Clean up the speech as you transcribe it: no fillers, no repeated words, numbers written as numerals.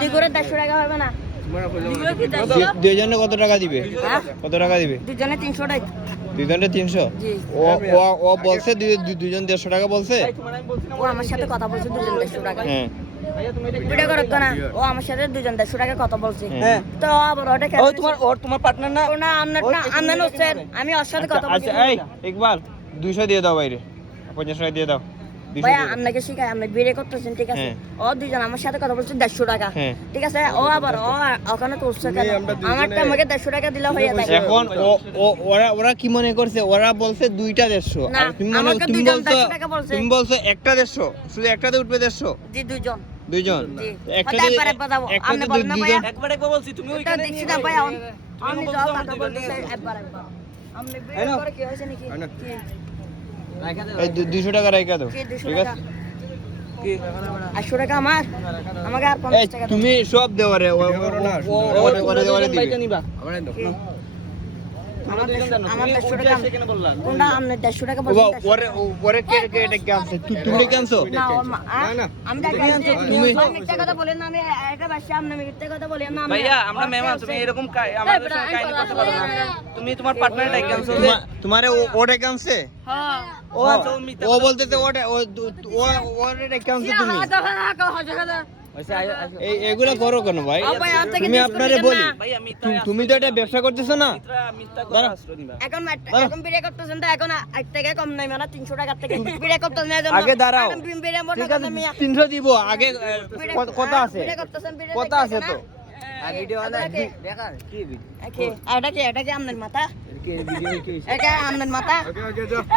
দিগুরে 150 টাকা হবে না দুইজনে কত টাকা দিবে কত টাকা দিবে দুজনে 300 টাকা দুইজনে 300 জি ও বলছে দুইজন 150 টাকা বলছে ও আমার সাথে কথা বলছে দুজন 150 টাকা হ্যাঁ ভিডিও করত না ও আমার সাথে দুজন 150 টাকা কথা বলছে হ্যাঁ তো আবার ওটা ও তোমার পার্টনার না না আমনার হোসেন আমি ওর সাথে কথা বলছি আচ্ছা এই ইকবাল 200 দিয়ে দাও বাইরে 50 টাকা দিয়ে দাও 200 ভাই দিয়ে দাও। আপনাকে শিখাই আপনি বিয়ে করতেছেন ঠিক আছে হ্যাঁ। ও দুজন আমার সাথে কথা বলছে 150 টাকা হ্যাঁ। ঠিক আছে ও আবার ওখানে তুলছে কেন আমারটা আমাকে 150 টাকা দিলে হয়ে যায় এখন ওরা কি মনে করছে ওরা বলছে দুইটা 150 না, আর তুমি আমাকে তুমি দুইজন বলছো 150 টাকা বলছে। তুমি বলছো একটা 150 শুধু একটাতে উঠবে 150 জি দুজন দুইজন জি একটা হতে পারে বাজাবো আপনি বলেন না ভাইয়া একবার বলছি তুমি ওইটা ওইখানে দেখছি নিয়ে না ভাই আমি বলছো যাও আমার কথা দুইজন বলতেছি নিয়ে একবার আপনি বিয়ে করে কি হয়েছে নাকি কি? এই 200 টাকা রাইখা দাও কি 200 ঠিক টাকা আছে কি 800 টাকা আমার আমাকে আর এই 50 টাকা তুমি সব দেওয়া রে ওরে দেওয়ারে দিবে নিবা আমার 150 টাকা কোনটা আপনি 150 টাকা ওরে বলছেন ওরে ওরে কে এটা ক্যান্সেল তুমি ক্যান্সেল না আমি তুমি- মিথ্যা কথা বলেন না আমি এটা বাসা আপনি মিথ্যা কথা বলেন না ভাইয়া আমরা মেহমান তুমি এরকম আমাদের সাথে কাহিনী করতে পারো না তুমি তোমার পার্টনারটাই ক্যান্সেল তোমারে ওটা ক্যান্সেল হ্যাঁ ও আচ্ছা ও মিথ্যা ও বলতেছে ওটা ওটা ক্যান্সেল তুমি এগুলা করো কেন ভাই তুমি আপনারে বলি ভাইয়া মিথ্যা তুমি তো এটা ব্যবসা করতেছো না মিথ্যা কথা আশ্রয় নিবা এখন বিয়ে করতেছেন তো এখন এক থেকে কম নাই মানে 300 টাকা থেকে বিয়ে করতেছেন না আগে দাঁড়াও বিয়ে মনে ঠিক আছে 300 দিব আগে কথা আছে বিয়ে করতেছেন বিয়ে কথা আছে তো আর ভিডিও না দেখার কি এটা কি আপনার মাথা এটা আপনার মাথা